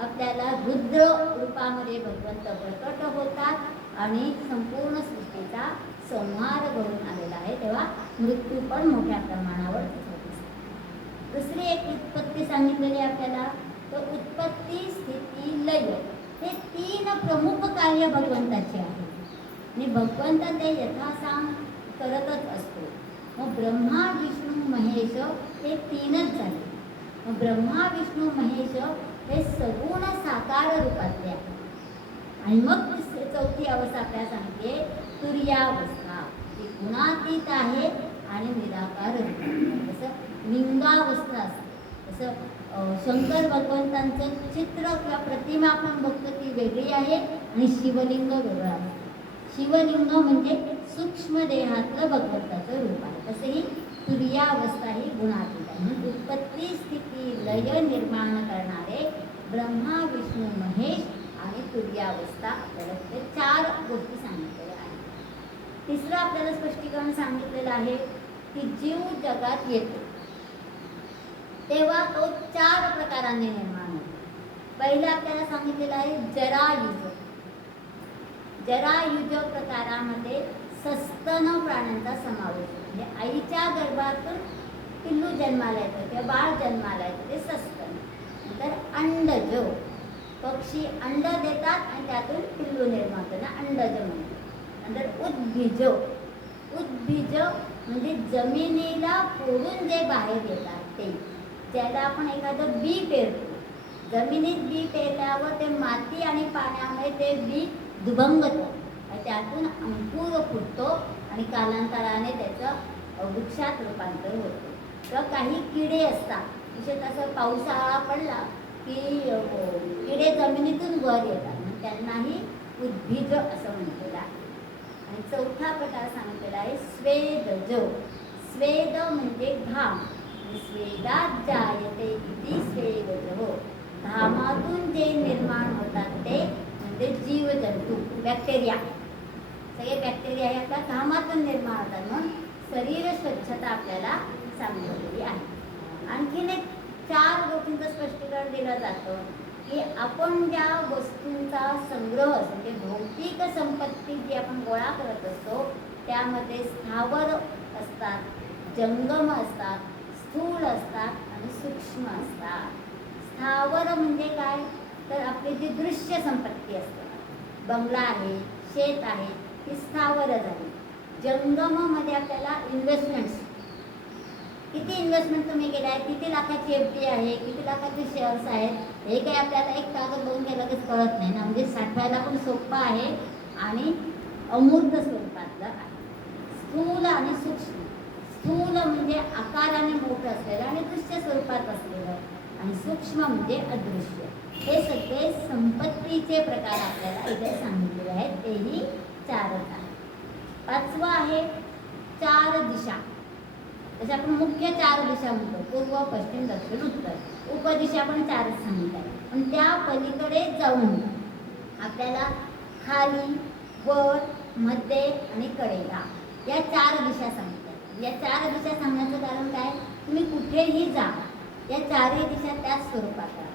आपल्याला रुद्र रूपामध्ये भगवंत प्रकट होतात आणि संपूर्ण सृष्टीचा संहार घडून आलेला आहे. तेव्हा मृत्यू पण मोठ्या प्रमाणावर होत असतो. दुसरी एक उत्पत्ती सांगितलेली आपल्याला, तर उत्पत्ती, स्थिती, लय हे 3 प्रमुख कार्य भगवंताचे आहेत. आणि भगवंत ते यथासांग करतच असतो. मग ब्रह्मा, विष्णू, महेश हे 3च झाले. मग ब्रह्मा, विष्णू, महेश हे सगुण साकार रूपातले आहेत. आणि मग 4थी अवस्था आपल्याला सांगते तुर्यावस्था, जी गुणातीत आहे आणि निराकार रूप. जसं लिंगावस्था असते, तसं शंकर भगवंतांचं चित्र किंवा प्रतिमा आपण बघतो ती वेगळी आहे आणि शिवलिंग वेगळं आहे. शिवलिंग म्हणजे सूक्ष्म देहातलं भगवंताचं रूप आहे. तसेही तुर्यावस्था ही गुणातीत आहे. म्हणून उत्पत्ती, स्थिती, लय निर्माण करणारे ब्रह्मा, विष्णू, महेश आणि तुर्यावस्था आपल्याला ते 4 गोष्टी सांगितलेल्या आहेत. तिसरं आपल्याला स्पष्टीकरण सांगितलेलं आहे की जीव जगात येतो तेव्हा तो 4 प्रकारांनी निर्माण होतो. पहिलं आपल्याला सांगितलेलं आहे जरायुज. जरायुज प्रकारामध्ये सस्तन प्राण्यांचा समावेश होतो. म्हणजे आईच्या गर्भातून पिल्लू जन्माला येतं किंवा बाळ जन्माला येतं, ते सस्तन. नंतर अंडज, पक्षी अंड देतात आणि त्यातून पिल्लू निर्माण होतं ना, अंडज म्हणतो. नंतर उद्भिज. उद्भिज म्हणजे जमिनीला फोडून जे बाहेर येतात ते, ज्याला आपण एखादं बी पेरतो. जमिनीत बी पेरल्यावर ते माती आणि पाण्यामुळे ते बी दुभंगतं, त्यातून अंकुर फुटतो आणि कालांतराने त्याचं वृक्षात रूपांतर होतं. किंवा काही किडे असतात, विशेषतः असं पावसाळा पडला की किडे जमिनीतून वर येतात, त्यांनाही उद्भिज असं म्हटलेलं आहे. आणि 4था प्रकार सांगितलेला आहे स्वेदज. स्वेद म्हणजे घाम. स्वेदात जायते इति स्वेदज. घामातून जे निर्माण होतात ते म्हणजे जीवजंतू, बॅक्टेरिया. सगळे बॅक्टेरिया हे आपल्या घामातून निर्माण होतात. म्हणून शरीर स्वच्छता आपल्याला सांगितलेली आहे. आणखीन एक 4 गोष्टींचं स्पष्टीकरण दिलं जातं की आपण ज्या वस्तूंचा संग्रह म्हणजे भौतिक संपत्ती जी आपण गोळा करत असतो त्यामध्ये स्थावर असतात, जंगम असतात, स्थूल असतात आणि सूक्ष्म असतात. स्थावर म्हणजे काय, तर आपली जी दृश्य संपत्ती असते, बंगला आहे, शेत आहे, ती स्थावर झाली. जंगममध्ये आपल्याला इन्व्हेस्टमेंट्स, किती इन्व्हेस्टमेंट तुम्ही केली आहे, किती लाखाची FD आहे, किती लाखाचे शेअर्स आहेत, हे काही आपल्याला एक कागद बघून केलं की कळत नाही ना. म्हणजे साठवायला पण सोपं आहे आणि अमूर्त स्वरूपातलं आहे. स्थूल आणि सूक्ष्म. स्थूल म्हणजे आकाराने मोठं असलेलं आणि दृश्य स्वरूपात असलेलं, आणि सूक्ष्म म्हणजे अदृश्य. हे सगळे संपत्तीचे प्रकार आपल्याला इथे सांगितलेले आहेत, तेही 4च आहेत. 5वं आहे 4 दिशा. जसे आपण मुख्य 4 दिशा म्हणतो, पूर्व, पश्चिम, दक्षिण, उत्तर. उपदिशा पण 4च सांगितल्या. पण त्या पलीकडे जाऊन आपल्याला खाली, वर, मध्ये आणि कडेला या 4 दिशा सांगितल्या. या 4 दिशा सांगण्याचं कारण काय, तुम्ही कुठेही जा, या 4ही दिशा त्याच स्वरूपात राहतात.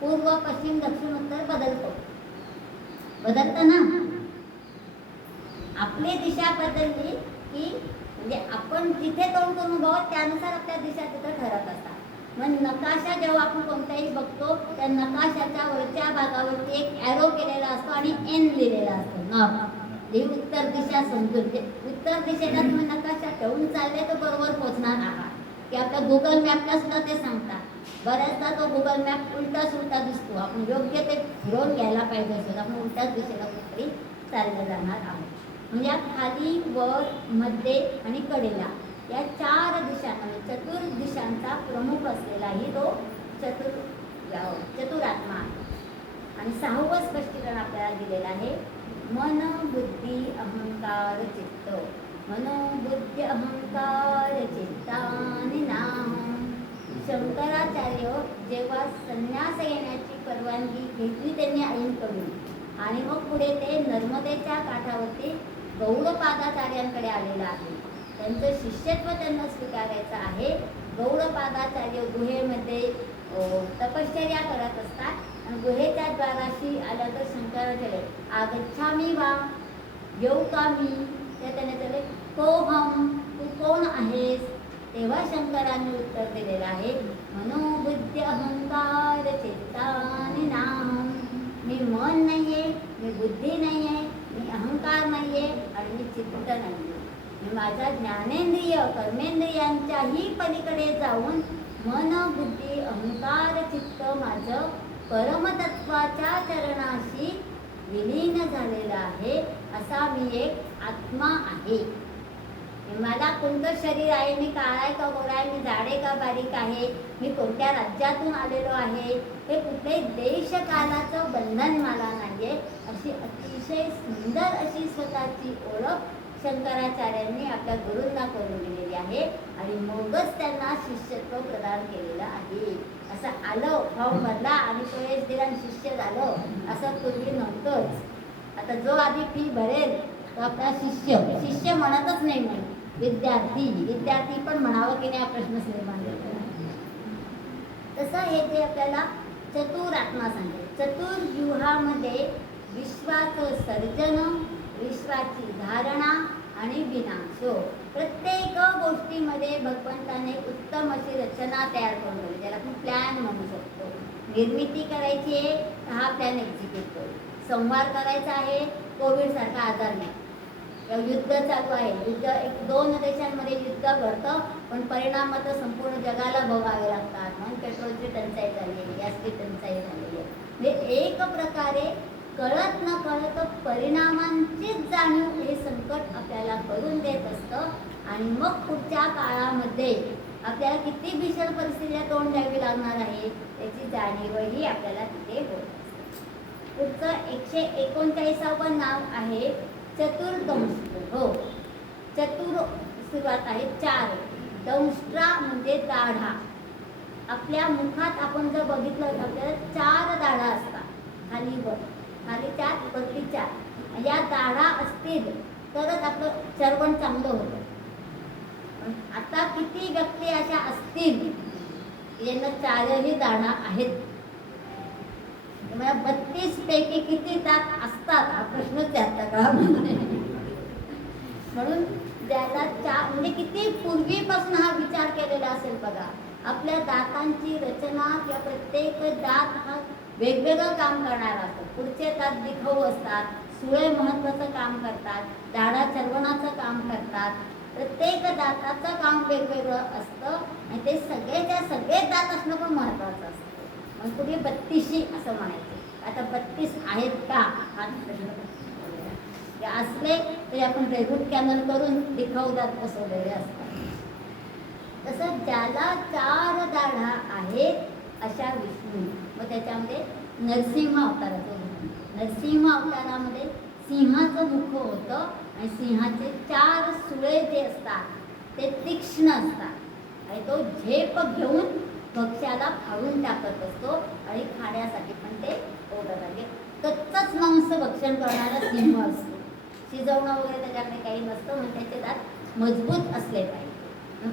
पूर्व, पश्चिम, दक्षिण, उत्तर बदलतं ना. आपली दिशा बदलली की म्हणजे आपण जिथे तोंड करून उभं आहोत त्यानुसार आपल्या दिशा तिथं ठरत असतात. मग नकाशा जेव्हा आपण कोणताही बघतो, त्या नकाशाच्या वरच्या भागावरती एक ॲरो केलेला असतो आणि N लिहिलेला असतो, नॉर्थ. ही उत्तर दिशा समजून, उत्तर दिशेला तुम्ही नकाशा ठेवून चालले तर बरोबर पोहोचणार आहात. की आपल्या गुगल मॅपला सुद्धा ते सांगतात. बऱ्याचदा तो गुगल मॅप उलटा सुलटा दिसतो, आपण योग्य ते फिरवून घ्यायला पाहिजे असेल, आपण उलट्याच दिशेला कुठेतरी चालले जाणार आहोत. म्हणजे खाली, वर, मध्ये आणि कडेला या 4 दिशांमध्ये चतुर्दिशांचा प्रमुख असलेलाही तो चतुरात्मा आहे. आणि 6वं स्पष्टीकरण आपल्याला दिलेलं आहे, मन, बुद्धी, अहंकार, चित्त. मन, बुद्धी, अहंकार, चित्तानि नाहं. शंकराचार्य जेव्हा संन्यास घेण्याची परवानगी घेतली त्यांनी आईंकडून, आणि मग पुढे ते नर्मदेच्या काठावरती गौडपादाचार्यांकडे आलेलं आहे. त्यांचं शिष्यत्व त्यांना स्वीकारायचं आहे. गौडपादाचार्य गुहेमध्ये तपश्चर्या करत असतात आणि गुहेच्या द्वाराशी आलं तर शंकराचार्य आगच्छामी वा, येऊ का मी, ते त्याने त्याला कोहम, तू कोण आहेस. तेव्हा शंकरांनी उत्तर दिलेलं आहे, मनोबुद्धी अहंकार चित्तानि नाहं. मी मन नाहीये, मी बुद्धी नाहीये, मी अहंकार नाहीये आणि मी चित्त नाहीये. मी माझ्या ज्ञानेंद्रिय कर्मेंद्रियांच्याही पलीकडे जाऊन मन, बुद्धी, अहंकार, चित्त माझं परमतत्वाच्या चरणाशी विलीन झालेलं आहे. असा मी एक आत्मा आहे. मला कोणतं शरीर आहे, मी काळा आहे का गोरा आहे, मी जाड आहे का बारीक आहे, मी कोणत्या राज्यातून आलेलो आहे, हे कुठल्याही देशकालाचं बंधन मला नाहीये. अशी अतिशय सुंदर अशी स्वतःची ओळख शंकराचार्यांनी आपल्या गुरूंना करून दिलेली आहे आणि मगच त्यांना शिष्यत्व प्रदान केलेलं आहे. असं आलं, फॉर्म भरला आणि प्रवेश दिला आणि शिष्य झालं, असं पूर्वी नव्हतंच. आता जो आधी फी भरेल तो आपला शिष्य म्हणतच नाही, म्हणून विद्यार्थी पण म्हणावं की नाही हा प्रश्नच निर्माण होतो. तसं हे जे आपल्याला चतुरात्मा सांगते. चतुर्व्यूहामध्ये विश्वाचं सर्जन, विश्वाची धारणा आणि विनाश. प्रत्येक गोष्टीमध्ये भगवंताने उत्तम अशी रचना तयार करून ठेवली, ज्याला आपण प्लॅन म्हणू शकतो. निर्मिती करायची आहे तर हा प्लॅन एक्झिक्यूट करू. संहार करायचा आहे, कोविड सारखा आजार नाही, युद्ध चालू आहे, युद्ध 1-2 देशांमध्ये युद्ध घडतं पण परिणाम मात्र संपूर्ण जगाला भोगावे लागतात. म्हणून पेट्रोलची टंचाई झाली आहे, गॅसची टंचाई झालेली आहे. म्हणजे एक प्रकारे कळत न कळत परिणामांचीच जाणीव हे संकट आपल्याला करून देत असतं. आणि मग पुढच्या काळामध्ये आपल्याला किती भीषण परिस्थितीला तोंड द्यावी लागणार आहे त्याची जाणीवही आपल्याला तिथे होत असते. पुढचं 139वं नाव आहे चतुर्दंष्ट्र. चतुर सुरुवात आहे 4. दंष्ट्रा म्हणजे दाढा. आपल्या मुखात आपण जर बघितलं तर आपल्याला 4 दाढा असतात, खाली 4 वरती 4. या दाढा असतील तरच आपलं चर्वण चांगलं होतं. आता किती व्यक्ती अशा असतील यांना 4ही दाढा आहेत. 32 पैकी किती दात असतात हा प्रश्नच त्याचा का. म्हणून ज्याला म्हणजे किती पूर्वीपासून हा विचार केलेला असेल बघा. आपल्या दातांची रचना किंवा प्रत्येक दात हा वेगवेगळं काम करणारा असतो. पुढचे दात दिखाऊ असतात, सुळे महत्त्वाचं काम करतात, दाढा चर्वणाचं काम करतात. प्रत्येक दाताचं काम वेगवेगळं असतं आणि ते सगळेच्या सगळे दात असणं पण महत्त्वाचं असतं. मग पूर्वी 32 असं म्हणायचे. आता 32 आहेत का हा असले तरी आपण रूट कॅनल करून दिखाऊ दात बसवलेले असतात. तसं ज्याला 4 दाढा आहेत अशा विष्णू, मग त्याच्यामध्ये नरसिंह अवताराचं नरसिंह अवतारामध्ये सिंहाचं मुख होतं आणि सिंहाचे 4 सुळे जे असतात ते तीक्ष्ण असतात आणि तो झेप घेऊन भक्ष्याला फाडून टाकत असतो आणि खाण्यासाठी पण ते ओढत आहे. कच्चंच मांस भक्षण करणारा सिंह असतो. शिजवणं वगैरे त्याच्याकडे काही नसतं, म्हणून त्याचे दात मजबूत असले पाहिजे.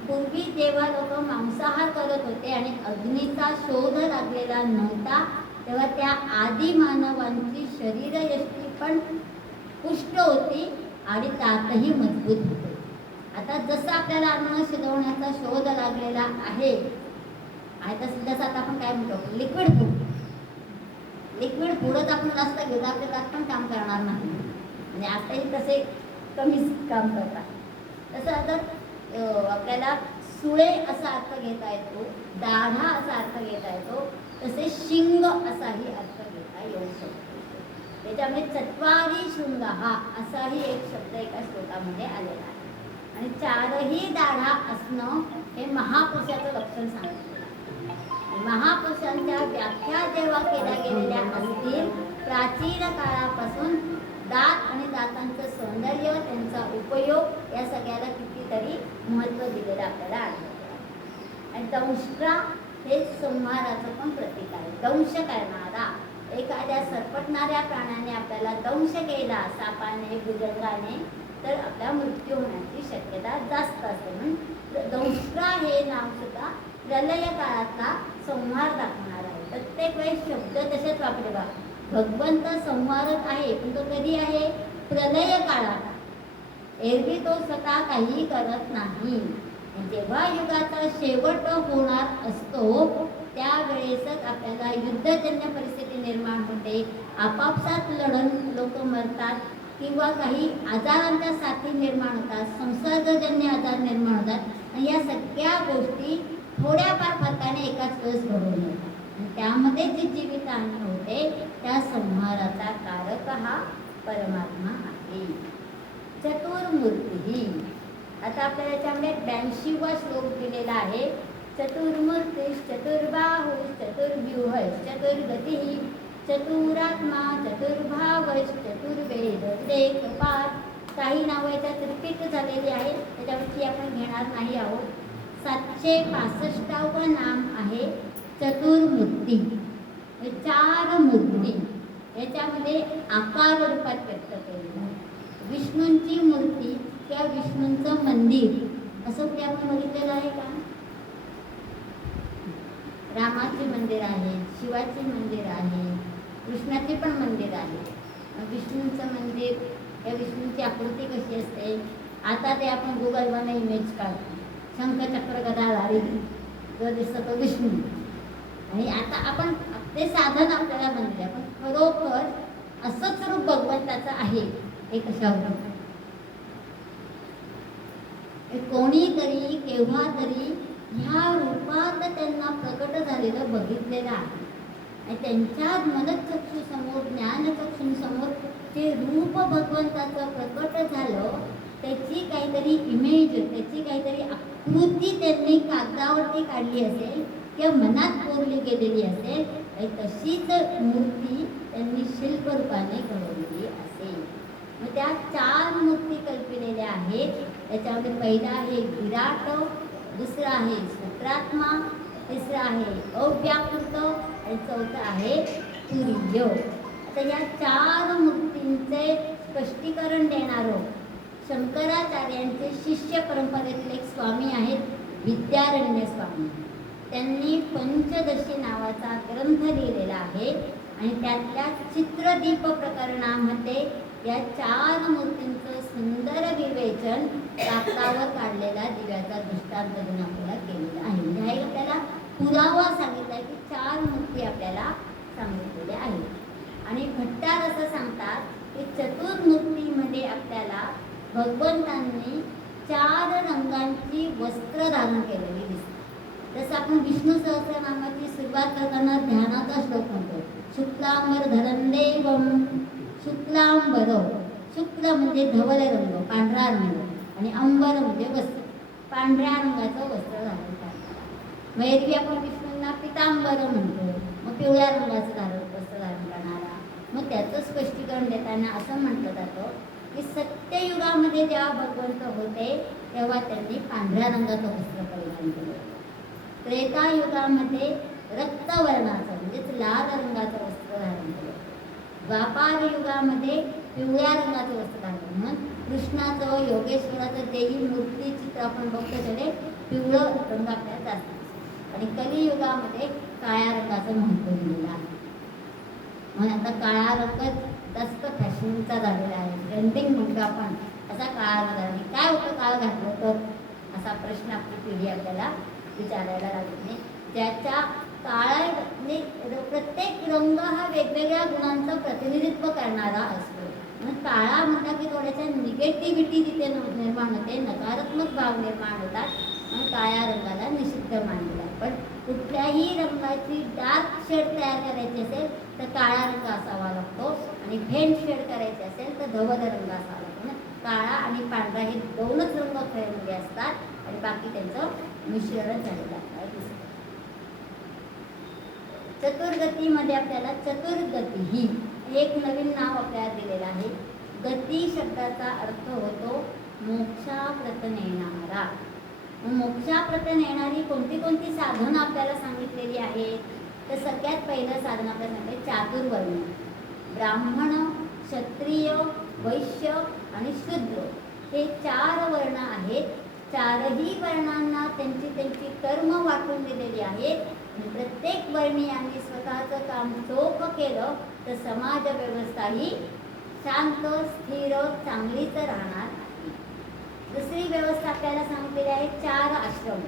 पूर्वी जेव्हा लोक मांसाहार करत होते आणि अग्नीचा शोध लागलेला नव्हता तेव्हा त्या आदी मानवांची शरीरयष्टी पण पुष्ट होती आणि दातही मजबूत होते. आता जसं आपल्याला अन्न शिजवण्याचा शोध लागलेला आहे तसं आता आपण काय म्हणतो लिक्विड फूडच आपण जास्त घेतो, आपले दात पण काम करणार नाही म्हणजे आताही तसे कमीच काम करतात. तसं आता आपल्याला सुळे असा अर्थ घेता येतो, दाढा असा अर्थ घेता येतो, तसे शिंग असाही अर्थ घेता येऊ शकतो. त्याच्यामध्ये चत्वारी शृंग हा असाही एक शब्द एका श्लोकामध्ये आलेला आहे. आणि 4ही दाढा असणं हे महापुरुषाचं लक्षण सांगितलं. महापुरुषांच्या व्याख्या जेव्हा केल्या गेलेल्या असतील प्राचीन काळापासून दात आणि दातांचं सौंदर्य, त्यांचा उपयोग या सगळ्याला कितीतरी महत्त्व दिलेलं आपल्याला आढळतं. आणि दंष्ट्रा हे संहाराचं पण प्रतीक आहे. दंश करणारा, एखाद्या सरपटणाऱ्या प्राण्याने आपल्याला दंश केला सापाने भुजंगाने तर आपला मृत्यू होण्याची शक्यता जास्त असते. म्हणून दंष्ट्रा हे नाव सुद्धा प्रलय काळातला संहार दाखवणार आहे. प्रत्येक वेळेस शब्द तसेच वापरे बा. भगवंत संहारक आहे पण तो कधी आहे? प्रलय काळात. एरवी तो स्वतः काही करत नाही. जेव्हा युगाचा शेवट होणार असतो त्यावेळेसच आपल्याला युद्धजन्य परिस्थिती निर्माण होते, आपापसात लढून लोक मरतात किंवा काही आजारांच्या साथी निर्माण होतात, संसर्गजन्य आजार निर्माण होतात आणि या सगळ्या गोष्टी थोड्याफार फरकाने एकाच वेळेस घडून येतात. त्यामध्ये जी जीवितहानी होते त्या संहाराचा कारक हा परमात्मा आहे. चतुर्मूर्ती. आता आपल्याला याच्यामध्ये 82वा श्लोक दिलेला आहे. चतुर्मूर्ती चतुर्बाहु चतुर्व्यूह चतुर्गती चतुरात्मा चतुर्भाव चतुर्वेद कपाल. काही नावं याच्यात रिपीट झालेली आहेत, त्याच्यावरची आपण घेणार नाही आहोत. 765वं नाम आहे चतुर्मूर्ती. 4 मूर्ती याच्यामध्ये आकार रूपात व्यक्त केलेलं आहे. विष्णूंची मूर्ती किंवा विष्णूंचं मंदिर असं कुठे आपण बघितलेलं आहे का? रामाचे मंदिर आहे, शिवाचे मंदिर आहे, कृष्णाचे पण मंदिर आहे. विष्णूंचं मंदिर या विष्णूंची आकृती कशी असते? आता ते आपण गुगलवर इमेज काढतो, शंखचक्र गदाधारी जो दिसतो तो विष्णू. आणि आता आपण ते साधन आपल्याला बनले, पण खरोखर असंच रूप भगवंताचं आहे हे कशावर? कोणीतरी केव्हा तरी ह्या रूपात त्यांना प्रकट झालेलं बघितलेलं आहे आणि त्यांच्या मनचक्षुसमोर ज्ञानचक्षुसमोर ते रूप भगवंताचं प्रकट झालं. त्याची काहीतरी इमेज, त्याची काहीतरी आकृती त्यांनी कागदावरती काढली असेल किंवा मनात कोरली गेलेली असेल आणि तशीच मूर्ती त्यांनी शिल्परूपाने घडवलेली असेल. मग त्या 4 मूर्ती कल्पिलेल्या आहेत. त्याच्यामध्ये पहिला आहे विराट, दुसरा आहे सूत्रात्मा, तिसरा आहे अव्याकृत आणि चौथा आहे तुर्य. आता या 4 मूर्तींचे स्पष्टीकरण देणारं शंकराचार्यांचे शिष्य परंपरेतील एक स्वामी आहेत विद्यारण्य स्वामी. त्यांनी पंचदशी नावाचा ग्रंथ लिहिलेला आहे आणि त्यातल्या चित्रदीप प्रकरणामध्ये या 4 मूर्तींचं सुंदर विवेचन दर्शन कापडावर काढलेला दिव्याचा दृष्टांत देऊन आपल्याला केलेला आहे. म्हणजे हा एक आपल्याला पुरावा सांगितलाय की 4 मूर्ती आपल्याला सांगितलेल्या आहेत. आणि भट्टार असं सांगतात की चतुर्मूर्तीमध्ये आपल्याला भगवंतांनी 4 रंगांची वस्त्र धारण केलेली दिसते. जसं आपण विष्णू सहस्रनामाची सुरुवात करताना ध्यानाचा श्लोक म्हणतो, शुक्लांबरधरं देवं, शुक्लांबरं, शुक्ल म्हणजे धवल रंग, पांढरा रंग, आणि अंबर म्हणजे वस्त्र, पांढऱ्या रंगाचं वस्त्र धारण करणारा. मग एरवी आपण विष्णूंना पितांबर म्हणतो, मग पिवळ्या रंगाचं वस्त्र धारण करणारा. मग त्याचं स्पष्टीकरण देताना असं म्हटलं जातं की सत्ययुगामध्ये जेव्हा भगवंत होते तेव्हा त्यांनी पांढऱ्या रंगाचं वस्त्र परिधान केलं. त्रेतायुगामध्ये रक्तवर्णाचं म्हणजेच लाल रंगाचं वस्त्र धारण केलं. द्वापार युगामध्ये पिवळ्या रंगाचं वस्त्र धारण. म्हणून कृष्णाचं, योगेश्वराचं देवी मूर्ती चित्र आपण बघतो त्याने पिवळं रंग आपल्याला जास्त दिसतो. आणि कलियुगामध्ये काळ्या रंगाचं महत्त्व दिलेलं आहे. म्हणून आता काळा रंग जास्त फॅशनचा झालेला आहे, ट्रेंडिंग म्हणतो आपण, असा काळा रंग झाला. काय होतं काळं घातलं तर, असा प्रश्न आपली पिढी आपल्याला विचारायला लागली. ज्याच्या काळा म्हणजे प्रत्येक रंग हा वेगवेगळ्या गुणांचं प्रतिनिधित्व करणारा असतो. म्हणून काळा म्हणता की थोड्याशा निगेटिव्हिटी तिथे निर्माण होते, नकारात्मक भाव निर्माण होतात, म्हणून काळ्या रंगाला निषिद्ध मानलेला. पण कुठल्याही रंगाची डार्क शेड तयार करायची असेल तर काळा रंग असावा लागतो, आणि फेंट शेड करायचे असेल तर धवल रंग असावा लागतो. काळा आणि पांढरा हे 2च रंग खऱ्यामध्ये असतात, आणि बाकी त्यांचं मिश्रण झालेलं आपल्याला दिसतं. चतुर्गतीमध्ये आपल्याला चतुर्गती ही एक नवीन नाव आपल्याला दिलेलं आहे. गती शब्दाचा अर्थ होतो मोक्षाप्रत नेणारा. मोक्षाप्रत नेणारी कोणती कोणती साधनं आपल्याला सांगितलेली आहेत तर सगळ्यात पहिलं साधन आपल्याला सांगितले चातुर्वर्ण. ब्राह्मण, क्षत्रिय, वैश्य आणि शूद्र हे 4 वर्ण आहेत. 4ही वर्णांना त्यांची त्यांची कर्म वाटून दिलेली आहेत. प्रत्येक वर्णीयांनी स्वतःचं काम चोख केलं तर समाज व्यवस्था ही शांत, स्थिर, चांगलीच राहणार आहे. दुसरी व्यवस्था आपल्याला सांगितलेली आहे 4 आश्रम,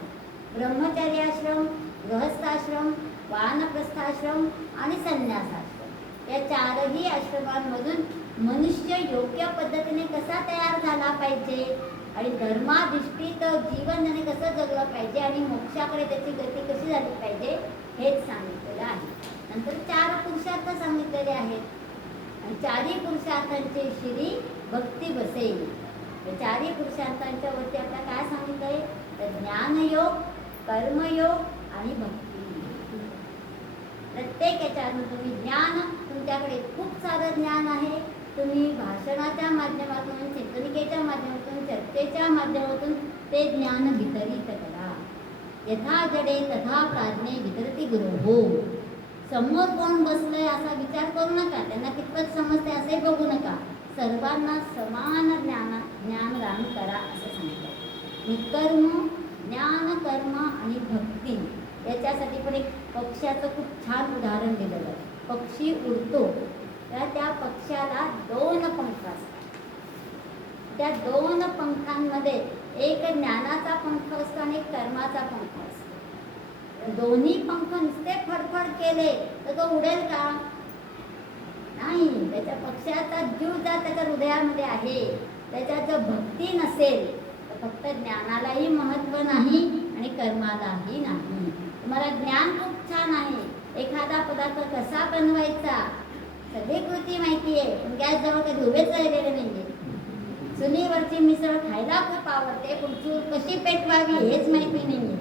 ब्रह्मचर्याश्रम, गृहस्थाश्रम, वानप्रस्थाश्रम आणि संन्यासाश्रम. या 4ही आश्रमांमधून मनुष्य योग्य पद्धतीने कसा तयार झाला पाहिजे आणि धर्माधिष्ठित जीवन त्याने कसं जगलं पाहिजे आणि मोक्षाकडे त्याची गती कशी झाली पाहिजे हेच सांगितलेलं आहे. नंतर 4 पुरुषार्थ सांगितलेले आहेत, आणि 4ही पुरुषार्थांचे श्री भक्ती बसे. 4ही पुरुषार्थांच्या वरती आपल्याला काय सांगितलंय तर ज्ञानयोग, कर्मयोग आणि भक्ती. प्रत्येक याच्यातून तुम्ही ज्ञान, तुमच्याकडे खूप सारं ज्ञान आहे, तुम्ही भाषणाच्या माध्यमातून, चिंतनिकेच्या माध्यमातून, चर्चेच्या माध्यमातून ते ज्ञान वितरित करा. यथा जडे तथा प्राज्ञे वितरती गुरु हो. समोर कोण बसलंय असा विचार करू नका, त्यांना कितपत समजते असे बघू नका, सर्वांना समान ज्ञानदान करा असं सांगितलं. कर्म, ज्ञान, कर्म आणि भक्ती याच्यासाठी पण एक पक्ष्याचं खूप छान उदाहरण दिलेलं आहे. पक्षी उडतो तर त्या पक्ष्याला 2 पंख असतात. त्या 2 पंखांमध्ये एक ज्ञानाचा पंख असतो आणि एक कर्माचा पंख असतो. दोन्ही पंख नुसते फडफड केले तर तो उडेल का? नाही. त्याच्या पक्षाचा जीव जर त्याच्या हृदयामध्ये आहे, त्याच्यात जर भक्ती नसेल तर फक्त ज्ञानालाही महत्त्व नाही आणि कर्मालाही नाही. तुम्हाला ज्ञान खूप छान आहे, एखादा पदार्थ कसा बनवायचा सगळी कृती माहिती आहे, पण गॅस जवळ कधी उभेच राहिलेले नाहीये. चुलीवरची मिसळ खायला खूप आवडते, पण चूल कशी पेटवावी हेच माहिती नाहीये.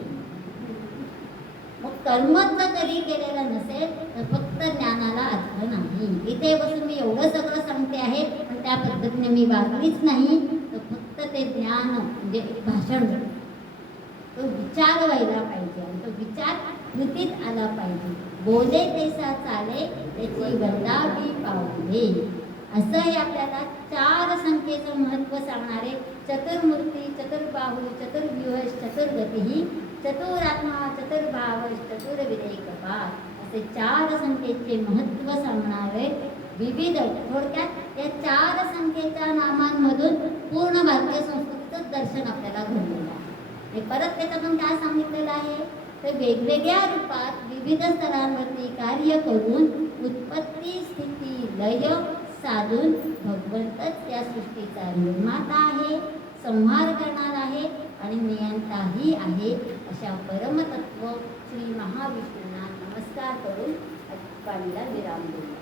मग कर्मच जर कधी केलेलं नसेल तर फक्त ज्ञानाला अर्थ नाही. इथे बसून मी एवढं सगळं सांगते आहे, पण त्या पद्धतीने मी वागलीच नाही तर फक्त ते ज्ञान म्हणजे भाषण, तो विचार व्हायला पाहिजे आणि तो विचार कृतीत आला पाहिजे. बोले तेसा चाले त्याची वंदावी पावले. असं हे आपल्याला 4 संख्येचं महत्त्व सांगणारे चतुर्मूर्ती, चतुर्बाहू, चतुर्व्यूह, चतुर्गती, चतुरात्मा, चतुर्भाव, चतुर्विवेकपात असे 4 संख्येचे महत्त्व सांगणारे विविध, थोडक्यात या 4 संख्येच्या नामांमधून पूर्ण भारतीय संस्कृतीचं आणि परत त्याच्यातून काय सांगितलेलं आहे तर वेगवेगळ्या रूपात विविध स्तरांवरती कार्य करून उत्पत्ती स्थिती लय साधून भगवंतच या सृष्टीचा निर्माता आहे, संहार करणार आहे आणि नियंताही आहे. अशा परमतत्व श्री महाविष्णूंना नमस्कार करून वाणीला विराम देऊया.